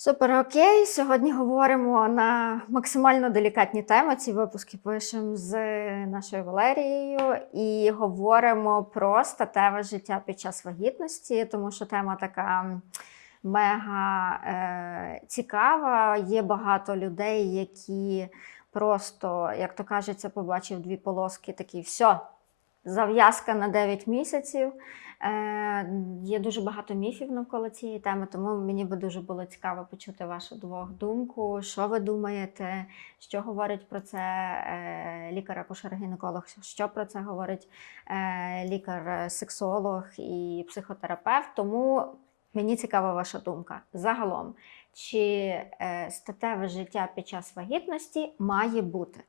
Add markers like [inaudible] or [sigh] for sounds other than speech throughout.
Супер окей. Сьогодні говоримо на максимально делікатні теми. Ці випуски пишемо з нашою Валерією і говоримо про статеве життя під час вагітності, тому що тема така мега е, цікава. Є багато людей, які просто, як то кажеться, побачив дві полоски, такі все, зав'язка на 9 місяців. Е, є дуже багато міфів навколо цієї теми, тому мені би дуже було цікаво почути вашу двох думку. Що ви думаєте, що говорить про це е, лікар-акушер-гінеколог, що про це говорить е, лікар-сексолог і психотерапевт. Тому мені цікава ваша думка. Загалом, чи статеве життя під час вагітності має бути?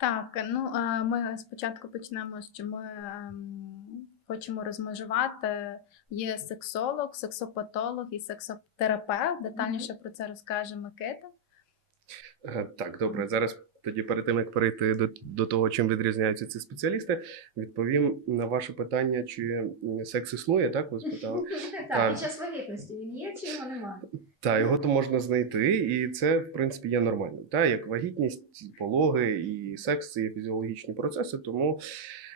Так, ну е, ми спочатку почнемо, що ми ем, хочемо розмежувати. Є сексолог, сексопатолог і сексотерапевт. Детальніше про це розкаже Микита. Е, Так, добре. Зараз тоді перед тим як перейти до, до того, чим відрізняються ці спеціалісти, відповім на ваше питання, чи секс існує, так ви спитали? [laughs] Так. під час вагітності він є чи його немає? Так, його то можна знайти, і це в принципі є нормальним. Так, як вагітність, пологи і секс це є фізіологічні процеси. Тому,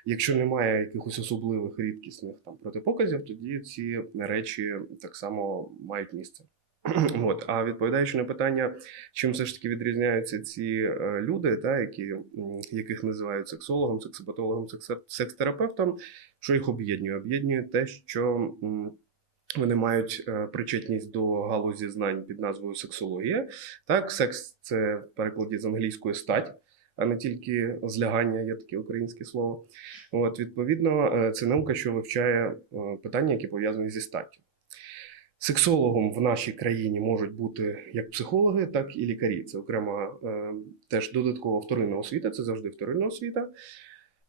якщо немає якихось особливих рідкісних там протипоказів, тоді ці речі так само мають місце. [clears throat] От, а відповідаючи на питання, чим все ж таки відрізняються ці е, люди, та, які, яких називають сексологом, сексопатологом, секс-терапевтом, що їх об'єднує? Об'єднує те, що вони мають е, причетність до галузі знань під назвою сексологія. Так, секс це в перекладі з англійської стать. А не тільки злягання, є таке українське слово. От, відповідно, е, це наука, що вивчає питання, які пов'язані зі статтю. Сексологом в нашій країні можуть бути як психологи, так і лікарі. Це окрема е, теж додаткова вторинна освіта, це завжди вторинна освіта.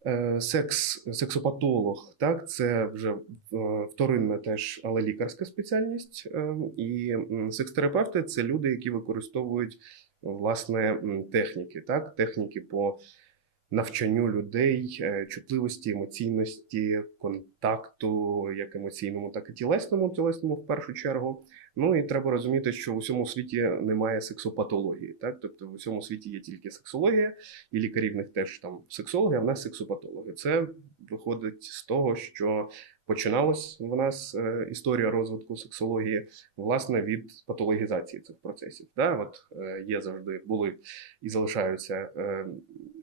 Е, Секс, сексопатолог, так, це вже е, вторинна теж, але лікарська спеціальність. І секс-терапевти це люди, які використовують власне техніки, так, техніки по навчанню людей, е, чутливості, емоційності, контакту, як емоційному, так і тілесному, тілесному в першу чергу. Ну і треба розуміти, що в усьому світі немає сексопатології. Так? Тобто в усьому світі є тільки сексологія, і лікарі них теж там сексологи, а в нас сексопатологи. Це виходить з того, що починалась в нас е, історія розвитку сексології власне від патологізації цих процесів. Да? От е, є завжди були і залишаються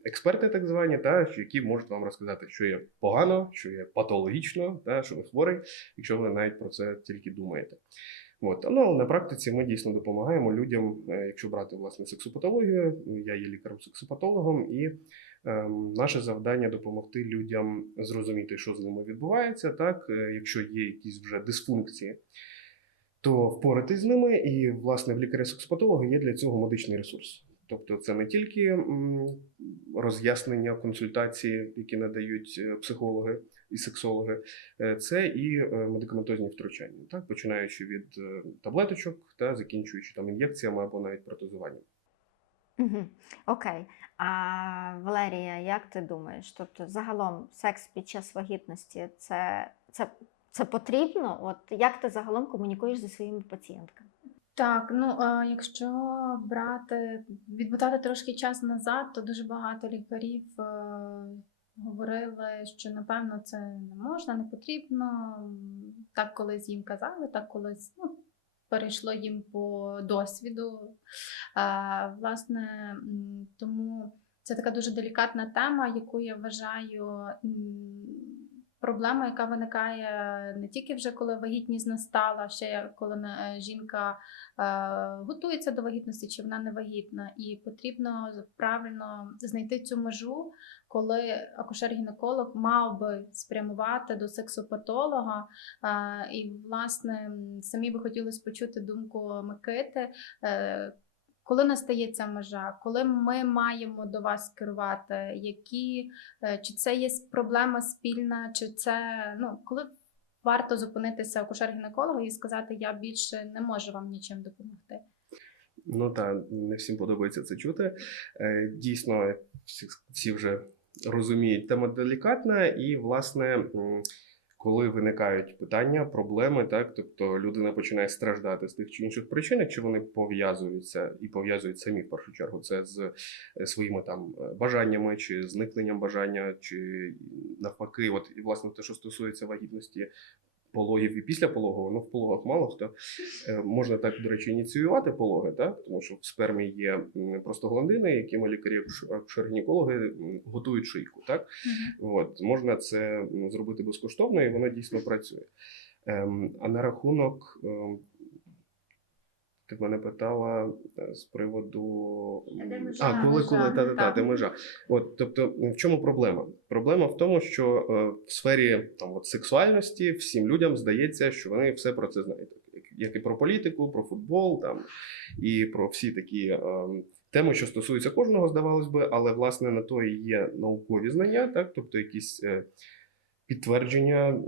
експерти, так звані, та які можуть вам розказати, що є погано, що є патологічно, та що ви хворий, якщо ви навіть про це тільки думаєте. От. Ну, на практиці ми дійсно допомагаємо людям, е, якщо брати власне сексопатологію, я є лікарем-сексопатологом, і ем, наше завдання допомогти людям зрозуміти, що з ними відбувається, так, е, якщо є якісь вже дисфункції, то впоратись з ними, і власне в лікаря-сексопатолога є для цього медичний ресурс. Тобто це не тільки роз'яснення, консультації, які надають е, психологи і сексологи, е, це і е, медикаментозні втручання, так, починаючи від таблеточок та закінчуючи там ін'єкціями або навіть протезуванням. Угу. Окей. А Валерія, як ти думаєш? Тобто, загалом, секс під час вагітності це, це, це потрібно? От як ти загалом комунікуєш зі своїми пацієнтками? Так, ну а якщо брати, відмотати трошки час назад, то дуже багато лікарів е, говорили, що напевно це не можна, не потрібно. Так колись їм казали, так колись ну, перейшло їм по досвіду. А, власне, тому це така дуже делікатна тема, яку я вважаю. Проблема, яка виникає не тільки вже коли вагітність настала, ще коли е, жінка е, готується до вагітності, чи вона не вагітна, і потрібно правильно знайти цю межу, коли акушер-гінеколог мав би спрямувати до сексопатолога. Е, і, власне, самі би хотілося почути думку Микити. Коли настає ця межа, коли ми маємо до вас керувати, які е, чи це є проблема спільна, чи це ну коли варто зупинитися акушер-гінекологу і сказати, я більше не можу вам нічим допомогти. Ну так, не всім подобається це чути. Е, Дійсно, всі, вже розуміють, тема делікатна, і, власне, коли виникають питання, проблеми, так тобто людина починає страждати з тих чи інших причин, якщо вони пов'язуються і пов'язують самі в першу чергу це з е, своїми там е, бажаннями чи зникненням бажання, чи навпаки, от і власне те, що стосується вагітності. Пологів і після пологового, ну в пологах мало хто. Е, можна так, до речі, ініціювати пологи, так? Тому що в спермі є просто простагландини, якими лікарі акушер-гінекологи готують шийку, так? От, можна це зробити безкоштовно, і воно дійсно працює. Ем, а на рахунок, ем, ти мене питала е, з приводу. межа? А, коли, Межа, коли та, та, та, де межа. От, тобто, в чому проблема? Проблема в тому, що е, в сфері там, от, сексуальності всім людям здається, що вони все про це знають. Як- і про політику, про футбол, там, і про всі такі ем, теми, що стосуються кожного, здавалось би, але власне на то і є наукові знання, так, тобто якісь е, підтвердження,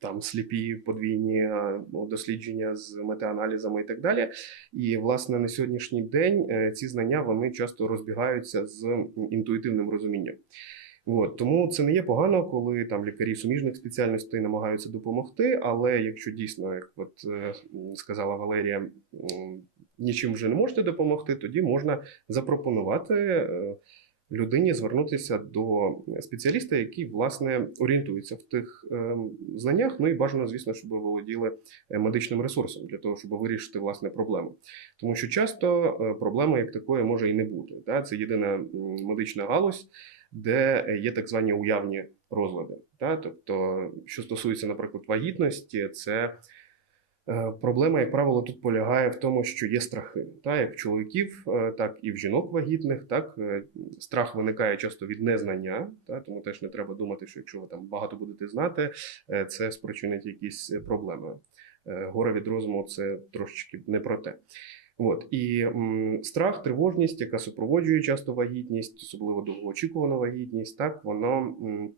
там сліпі подвійні е, ну, дослідження з метааналізами і так далі. І власне на сьогоднішній день е, ці знання вони часто розбігаються з інтуїтивним розумінням. От, тому це не є погано, коли там лікарі суміжних спеціальностей намагаються допомогти. Але якщо дійсно, як от е, сказала Валерія, нічим вже не можете допомогти, тоді можна запропонувати людині звернутися до спеціаліста, який власне орієнтується в тих е, знаннях. Ну і бажано, звісно, щоб ви володіли е, медичним ресурсом для того, щоб вирішити власне проблему. Тому що часто е, проблеми як такої може і не бути. Це єдина медична галузь, де є так звані уявні розлади. Та? Тобто, що стосується, наприклад, вагітності, це е, проблема, як правило, тут полягає в тому, що є страхи. Та? Як в чоловіків, е, так і в жінок вагітних. Так? е, Страх виникає часто від незнання, та? тому теж не треба думати, що якщо ви там багато будете знати, е, це спричинить якісь е, проблеми. Е, Горе від розуму це трошечки не про те. От і м, страх, тривожність, яка супроводжує часто вагітність, особливо довгоочікувану вагітність, так воно м,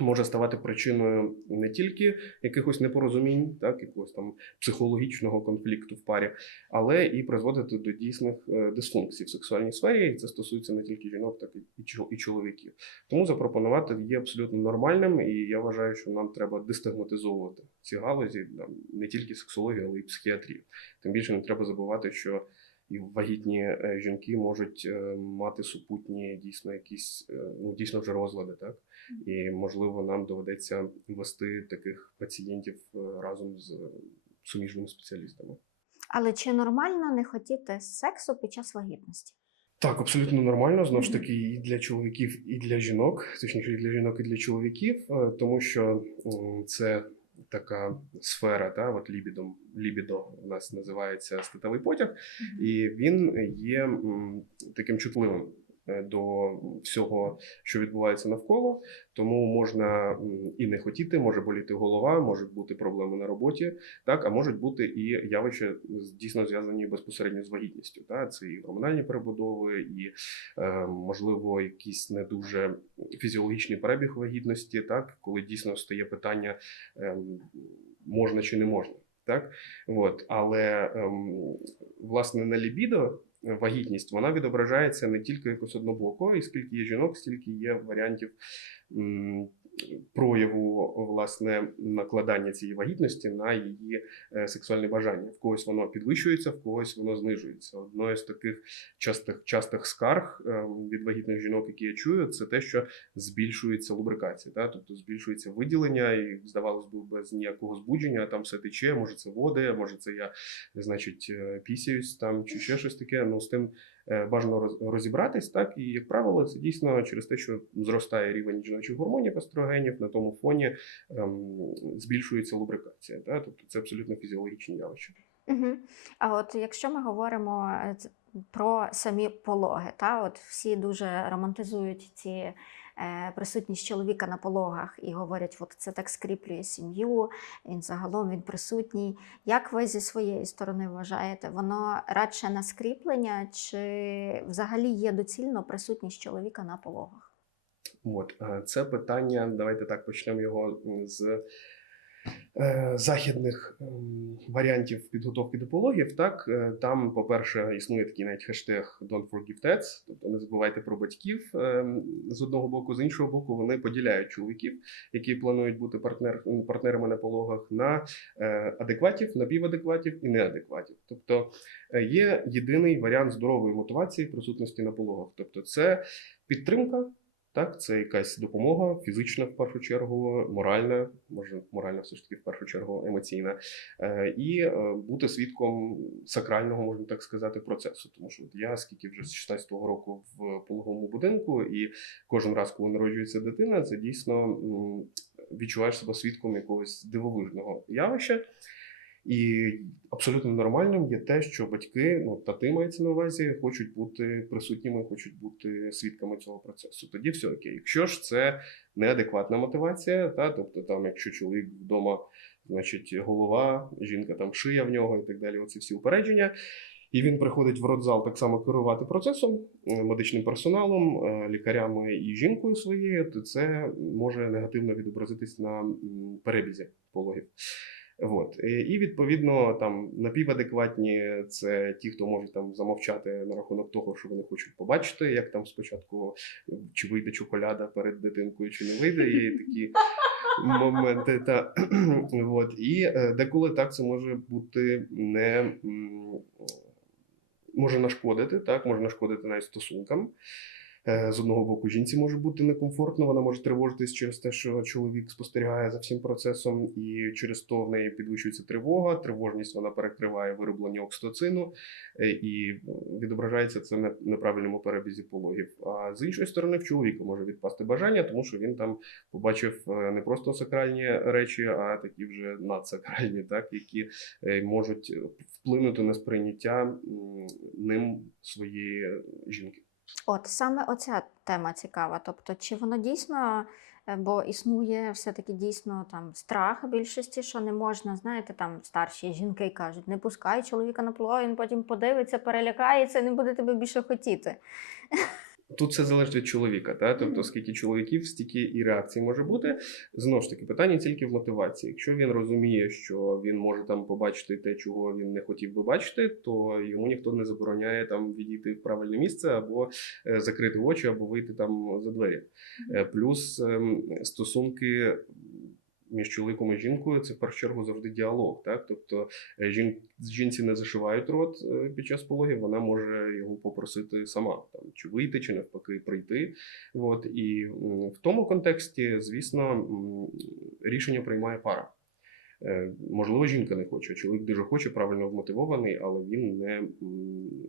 може ставати причиною не тільки якихось непорозумінь, так якогось там психологічного конфлікту в парі, але і призводити до дійсних е, дисфункцій в сексуальній сфері. І це стосується не тільки жінок, так і, чо- чоловіків. Тому запропонувати є абсолютно нормальним, і я вважаю, що нам треба дестигматизовувати ці галузі не тільки сексологію, але й психіатрію. Тим більше не треба забувати, що і вагітні е, жінки можуть е, мати супутні дійсно якісь е, ну дійсно вже розлади, так і можливо нам доведеться вести таких пацієнтів разом з суміжними спеціалістами. Але чи нормально не хотіти сексу під час вагітності? Так, абсолютно нормально. Знову ж таки, і для чоловіків, і для жінок, точніше, і для жінок, і для чоловіків, тому що це така сфера, та от лібідом, лібідо у нас називається статевий потяг, і він є таким чутливим до всього, що відбувається навколо. Тому можна і не хотіти, може боліти голова, можуть бути проблеми на роботі, так а можуть бути і явища дійсно зв'язані безпосередньо з вагітністю. Та це і гормональні перебудови, і е, можливо якийсь не дуже фізіологічний перебіг вагітності, так коли дійсно стає питання, ем, можна чи не можна. Так, от, але ем, власне на лібідо вагітність вона відображається не тільки якось однобоко, і скільки є жінок, стільки є варіантів прояву власне накладання цієї вагітності на її е, сексуальне бажання. В когось воно підвищується, в когось воно знижується. Одною з таких частих частих скарг е, від вагітних жінок, які я чую, це те, що збільшується лубрикація, та тобто збільшується виділення, і здавалось би, без ніякого збудження, там все тече. Може, це води, може це я, значить, е, пісяюсь там чи ще щось таке. Ну з тим бажано роз- розібратись, так і як правило, це дійсно через те, що зростає рівень жіночих гормонів естрогенів, на тому фоні ем, збільшується лубрикація. Та? Тобто це абсолютно фізіологічні явища. Угу. А от якщо ми говоримо е, про самі пологи, та от всі дуже романтизують ці е, присутність чоловіка на пологах і говорять, от це так скріплює сім'ю, він загалом він присутній. Як ви зі своєї сторони вважаєте, воно радше на скріплення, чи взагалі є доцільно присутність чоловіка на пологах? От е, це питання. Давайте так почнемо його з е, західних ем, варіантів підготовки до пологів, так е, там, по-перше, існує такий навіть хештег Don't forgive dads, тобто не забувайте про батьків ем, з одного боку, з іншого боку, вони поділяють чоловіків, які планують бути партнер, партнерами на пологах, на е, адекватів, напівадекватів і неадекватів. Тобто е, є єдиний варіант здорової мотивації присутності на пологах. Тобто, це підтримка. Так, це якась допомога, фізична в першу чергу, моральна, може, моральна все ж таки в першу чергу емоційна, е, і е, бути свідком сакрального, можна так сказати, процесу. Тому що от я, скільки вже з 16-го року в пологовому будинку, і кожен раз, коли народжується дитина, це дійсно відчуваєш себе свідком якогось дивовижного явища. І абсолютно нормальним є те, що батьки, ну тати мається на увазі, хочуть бути присутніми, хочуть бути свідками цього процесу. Тоді все окей. Якщо ж це неадекватна мотивація, та тобто там, якщо чоловік вдома, значить голова, жінка там шия в нього і так далі, оці всі упередження. І він приходить в родзал так само керувати процесом, е, медичним персоналом, е, лікарями і жінкою своєю, то це може негативно відобразитись на перебізі пологів. От. І і, відповідно там напівадекватні це ті, хто можуть там замовчати на рахунок того, що вони хочуть побачити, як там спочатку чи вийде чоколяда перед дитинкою, чи не вийде, і такі моменти. Та, [clears throat] от. І е, деколи так це може бути не може нашкодити, так, може нашкодити навіть стосункам. Е, З одного боку, жінці може бути некомфортно, вона може тривожитись через те, що чоловік спостерігає за всім процесом, і через то в неї підвищується тривога. Тривожність вона перекриває вироблення окситоцину, е, і відображається це на неправильному перебізі пологів. А з іншої сторони, в чоловіка може відпасти бажання, тому що він там побачив е, не просто сакральні речі, а такі вже надсакральні, так які можуть вплинути на сприйняття ним своєї жінки. От саме оця тема цікава. Тобто, чи воно дійсно, е, бо існує все-таки дійсно там страх більшості, що не можна, знаєте, там старші жінки кажуть, не пускай чоловіка на пло, він потім подивиться, перелякається, не буде тебе більше хотіти. Тут все залежить від чоловіка, та? тобто скільки чоловіків, стільки і реакцій може бути. Знову ж таки, питання тільки в мотивації. Якщо він розуміє, що він може там побачити те, чого він не хотів би бачити, то йому ніхто не забороняє там відійти в правильне місце або е, закрити очі, або вийти там за двері. Е, Плюс ем, стосунки. Між чоловіком і жінкою це в першу чергу завжди діалог. Так? Тобто е, жін... жінці не зашивають рот е, під час пологів, вона може його попросити сама, там, чи вийти, чи навпаки прийти. От. І в тому контексті, звісно, рішення приймає пара. Е, Можливо, жінка не хоче. Чоловік дуже хоче, правильно вмотивований, але він не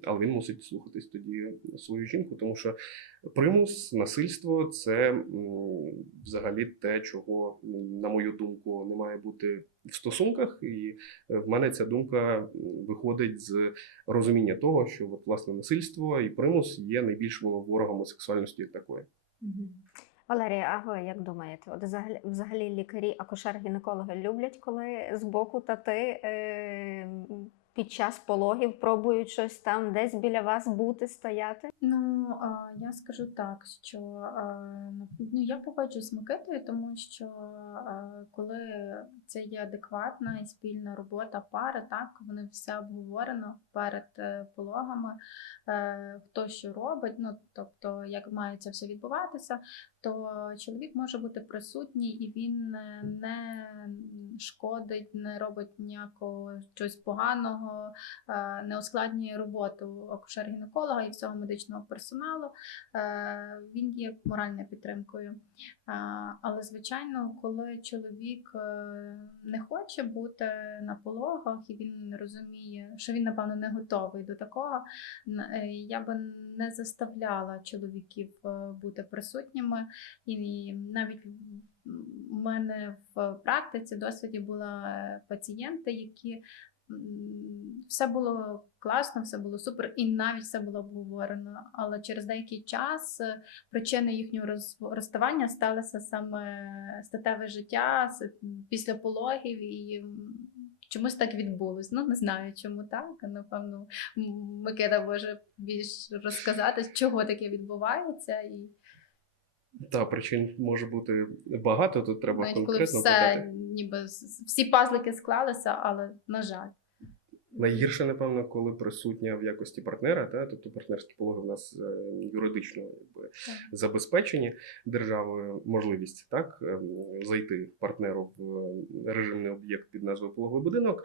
але він мусить слухатись тоді свою жінку, тому що примус, насильство це взагалі те, чого, на мою думку, не має бути в стосунках. І е, в мене ця думка виходить з розуміння того, що от, власне насильство і примус є найбільшими ворогами сексуальності як такої. Валерія, а ви як думаєте? От взагалі, взагалі лікарі, акушер-гінекологи люблять, коли з боку тати е, під час пологів пробують щось там десь біля вас бути, стояти? Ну, я скажу так, що ну, я погоджуюсь з Микитою, тому що коли це є адекватна і спільна робота пари, так вони все обговорено перед е, пологами, е, хто що робить, ну тобто як має це все відбуватися, то чоловік може бути присутній і він е, не шкодить, не робить ніякого щось поганого, е, не ускладнює роботу акушер-гінеколога і всього медичного персоналу. Е, Він є моральною підтримкою. Але, звичайно, коли чоловік е, не хоче бути на пологах і він розуміє, що він, напевно, не готовий до такого, е, я би не заставляла чоловіків е, бути присутніми. І навіть у мене в практиці досвіді були е, пацієнти, які все було класно, все було супер, і навіть все було обговорено. Але через деякий час е, причиною їхнього роз- розставання сталося саме статеве життя після пологів і. Чомусь так відбулось. Ну не знаю, чому так. Напевно, Микита може більш розказати, чого таке відбувається, і Та причин може бути багато, тут треба Навіть коли конкретно все, питати. ніби всі пазлики склалися, але на жаль. Найгірше, напевно, коли присутня в якості партнера, та тобто партнерські пологи в нас е, юридично якби, забезпечені державою можливість так ем, зайти партнеру в е, режимний об'єкт під назвою пологовий будинок,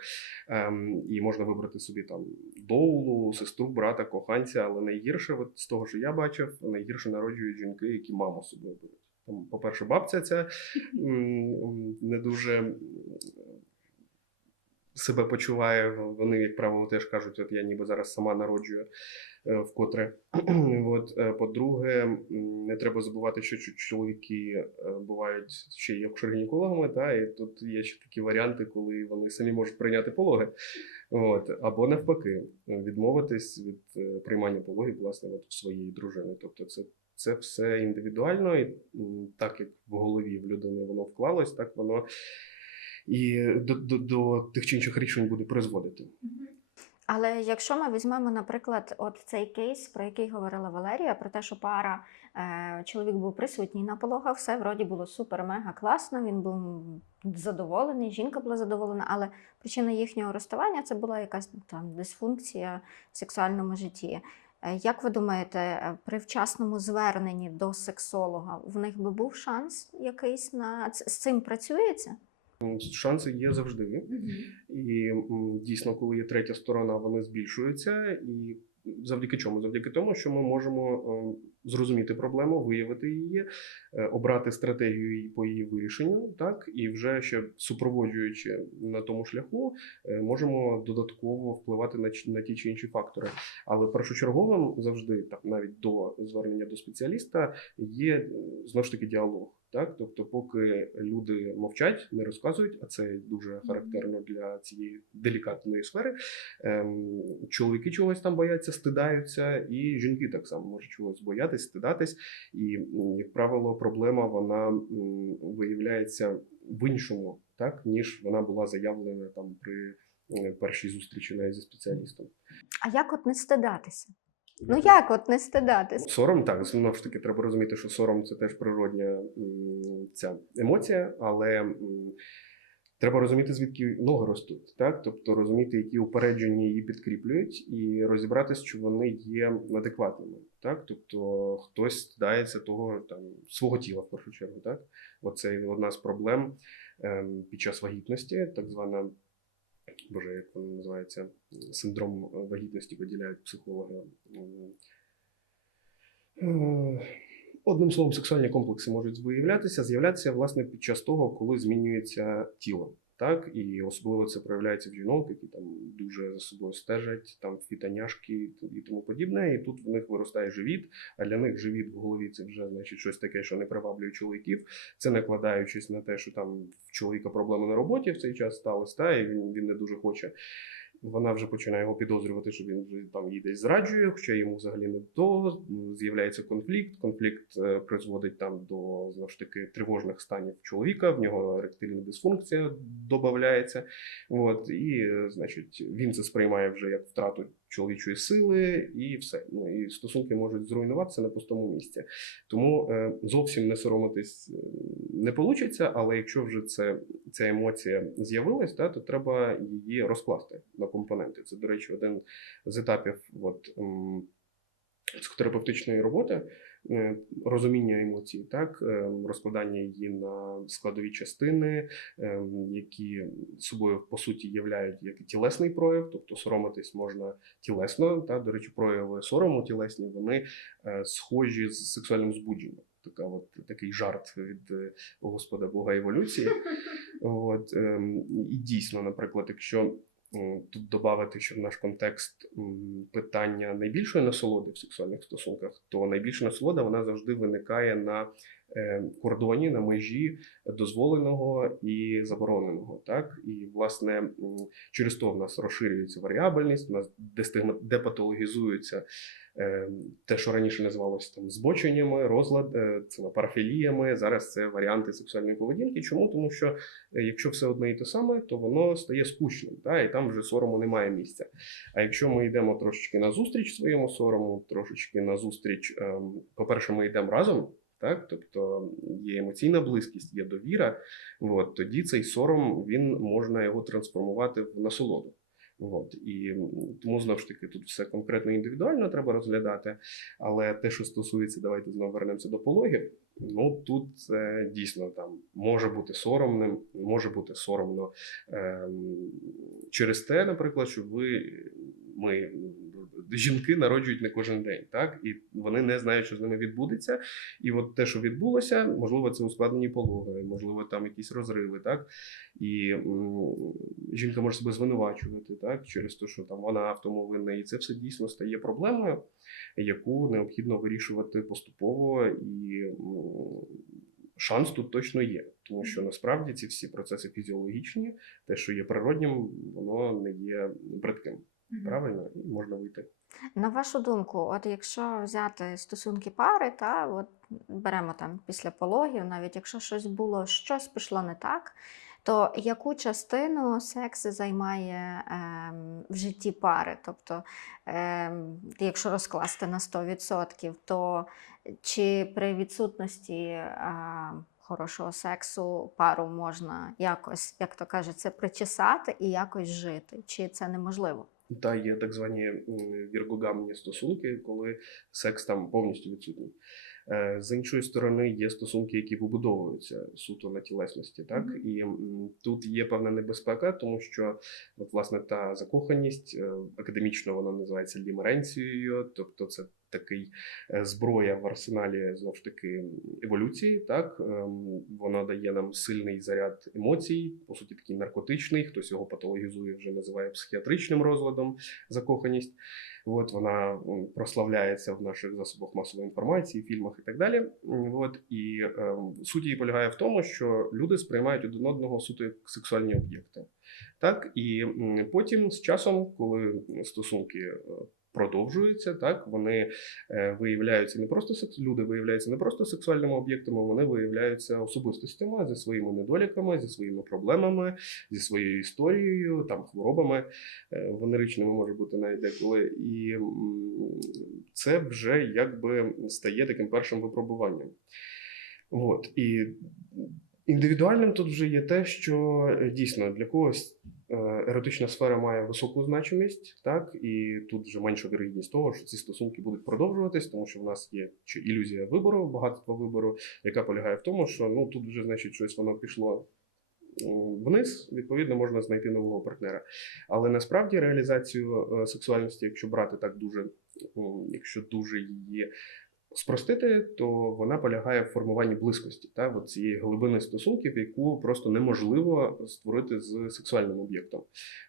ем, і можна вибрати собі там доулу, сестру, брата, коханця. Але найгірше, от з того, що я бачив, найгірше народжують жінки, які маму собою беруть. Там, по-перше, бабця ця [laughs] не дуже себе почуває. Вони, як правило, теж кажуть, от я ніби зараз сама народжую е, вкотре. [clears throat] От, е, по-друге, не треба забувати, що чоловіки е, бувають ще й акушер-гінекологами, та, і тут є ще такі варіанти, коли вони самі можуть прийняти пологи. От, або навпаки, відмовитись від приймання пологів, власне, в своєї дружини. Тобто, це, це все індивідуально, і так як в голові в людини воно вклалось, так воно і до, до, до тих чи інших рішень буде призводити. Але якщо ми візьмемо, наприклад, от цей кейс, про який говорила Валерія, про те, що пара е, чоловік був присутній на пологах, все вроді було супер, мега класно. Він був задоволений, жінка була задоволена, але причина їхнього розставання це була якась там дисфункція в сексуальному житті. Е, Як ви думаєте, е, при вчасному зверненні до сексолога в них би був шанс якийсь на з цим працюється? Шанси є завжди. І дійсно, коли є третя сторона, вони збільшуються. І завдяки чому? Завдяки тому, що ми можемо е, зрозуміти проблему, виявити її, е, обрати стратегію по її вирішенню, так і вже ще супроводжуючи на тому шляху, е, можемо додатково впливати на, на ті чи інші фактори. Але першочерговим завжди, так навіть до звернення до спеціаліста, є знову ж таки діалог. Так, тобто, поки люди мовчать, не розказують, а це дуже характерно для цієї делікатної сфери. Ем, чоловіки чогось там бояться, стидаються, і жінки так само можуть чогось боятись, стидатись. І, як правило, проблема вона виявляється в іншому, так ніж вона була заявлена там при е, першій зустрічі навіть зі спеціалістом. А як от не стидатися? Ну як от не стидатися? Сором, так, знову ж таки, треба розуміти, що сором це теж природня ця емоція, але треба розуміти, звідки ноги ростуть, так? Тобто розуміти, які упередження її підкріплюють, і розібратися, чи вони є адекватними. Так? Тобто хтось стидається того там свого тіла в першу чергу. Так? Оце одна з проблем ем, під час вагітності, так звана. Боже, як вони називається? Синдром вагітності виділяють психологи. Е, Одним словом, сексуальні комплекси можуть виявлятися, з'являтися власне під час того, коли змінюється тіло. Так, і особливо це проявляється в жінок, які там дуже за собою стежать, там фітаняшки і тому подібне. І тут в них виростає живіт, а для них живіт в голові це вже значить щось таке, що не приваблює чоловіків. Це накладаючись на те, що там в чоловіка проблеми на роботі в цей час сталося, та і він, він не дуже хоче. Вона вже починає його підозрювати, що він вже там її десь зраджує, хоча йому взагалі не до. З'являється конфлікт. Конфлікт е, призводить там до знову ж таки тривожних станів чоловіка. В нього еректильна дисфункція додається. От і е, значить він це сприймає вже як втрату чоловічої сили, і все. Ну і стосунки можуть зруйнуватися на пустому місці. Тому е, зовсім не соромитись е, не вийде, але якщо вже це, ця емоція з'явилась, та, то треба її розкласти компоненти. Це, до речі, один з етапів от, психотерапевтичної роботи. е, Розуміння емоцій, так е, розкладання її на складові частини, е, які собою по суті являють як тілесний прояв, тобто соромитись можна тілесно. Та до речі, прояви сорому тілесні вони схожі з сексуальним збудженням. Така от такий жарт від Господа Бога еволюції. [laughs] От, ем, і дійсно, наприклад, якщо тут додати, що в наш контекст питання найбільшої насолоди в сексуальних стосунках, то найбільша насолода вона завжди виникає на кордоні, на межі дозволеного і забороненого. Так? І, власне, через то в нас розширюється варіабельність, в нас депатологізується е, те, що раніше називалося там збоченнями, розлад, е, цими парафіліями. Зараз це варіанти сексуальної поведінки. Чому? Тому що е, якщо все одне і те саме, то воно стає скучним, та, і там вже сорому немає місця. А якщо ми йдемо трошечки на зустріч своєму сорому, трошечки на зустріч, ем, по-перше, ми йдемо разом. Так? тобто є емоційна близькість, є довіра, от, тоді цей сором він можна його трансформувати в насолоду. От. І тому знову ж таки тут все конкретно індивідуально треба розглядати. Але те, що стосується, давайте знову вернемося до пологів. Ну тут е, дійсно там може бути соромним, може бути соромно ем, через те, наприклад, що ви ми жінки народжують не кожен день, так? І вони не знають, що з ними відбудеться. І от те, що відбулося, можливо, це ускладнені пологи, можливо, там якісь розриви, так? І м, жінка може себе звинувачувати, так? Через те, що там вона в тому винна, і це все дійсно стає проблемою, яку необхідно вирішувати поступово, і м, шанс тут точно є, тому що насправді ці всі процеси фізіологічні, те, що є природнім, воно не є бридким. Правильно, і можна вийти. На вашу думку, от якщо взяти стосунки пари, та от беремо там після пологів, навіть якщо щось було, щось пішло не так, то яку частину секс займає ем, в житті пари? Тобто, ем, якщо розкласти на 100%, то чи при відсутності а, хорошого сексу пару можна якось, як то кажеться, причесати і якось жити? Чи це неможливо? Та є так звані віргогамні стосунки, коли секс там повністю відсутній. Е, З іншої сторони, є стосунки, які побудовуються суто на тілесності, так і тут є певна небезпека, тому що от власне та закоханість е, академічно вона називається лімеренцією, тобто це такий е, зброя в арсеналі знову ж таки еволюції. Так Ем, вона дає нам сильний заряд емоцій, по суті, такий наркотичний. Хтось його патологізує, вже називає психіатричним розладом закоханість. От вона прославляється в наших засобах масової інформації, фільмах і так далі. От і ем, суть її полягає в тому, що люди сприймають один одного суто як сексуальні об'єкти. Так і потім з часом, коли стосунки е, продовжуються, так вони е, виявляються не просто секс, люди виявляються не просто сексуальними об'єктами, вони виявляються особистостями зі своїми недоліками, зі своїми проблемами, зі своєю історією, там хворобами венеричними може бути навіть деколи. І це вже якби стає таким першим випробуванням. От. І індивідуальним тут вже є те, що е, дійсно для когось еротична сфера має високу значимість, так і тут вже менша вірогідність того, що ці стосунки будуть продовжуватись, тому що в нас є чи ілюзія вибору, багатство вибору, яка полягає в тому, що ну тут вже значить щось воно пішло вниз. Відповідно, можна знайти нового партнера. Але насправді реалізацію е, сексуальності, якщо брати так дуже, якщо дуже її спростити, то вона полягає в формуванні близькості та от цієї глибини стосунків, яку просто неможливо створити з сексуальним об'єктом,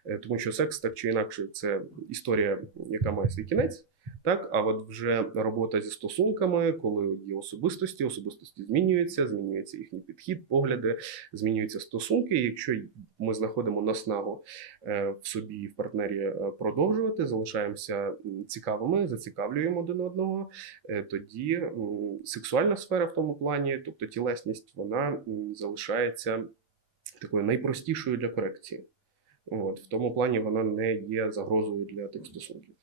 Е, тому що секс так чи інакше це історія, яка має свій кінець. Так, а от вже робота зі стосунками, коли є особистості, особистості змінюються, змінюється їхній підхід, погляди, змінюються стосунки. Якщо ми знаходимо наснагу е, в собі і в партнері е, продовжувати, залишаємося цікавими, зацікавлюємо один одного, е, тоді сексуальна сфера в тому плані, тобто тілесність, вона залишається такою найпростішою для корекції. От в тому плані вона не є загрозою для тих стосунків.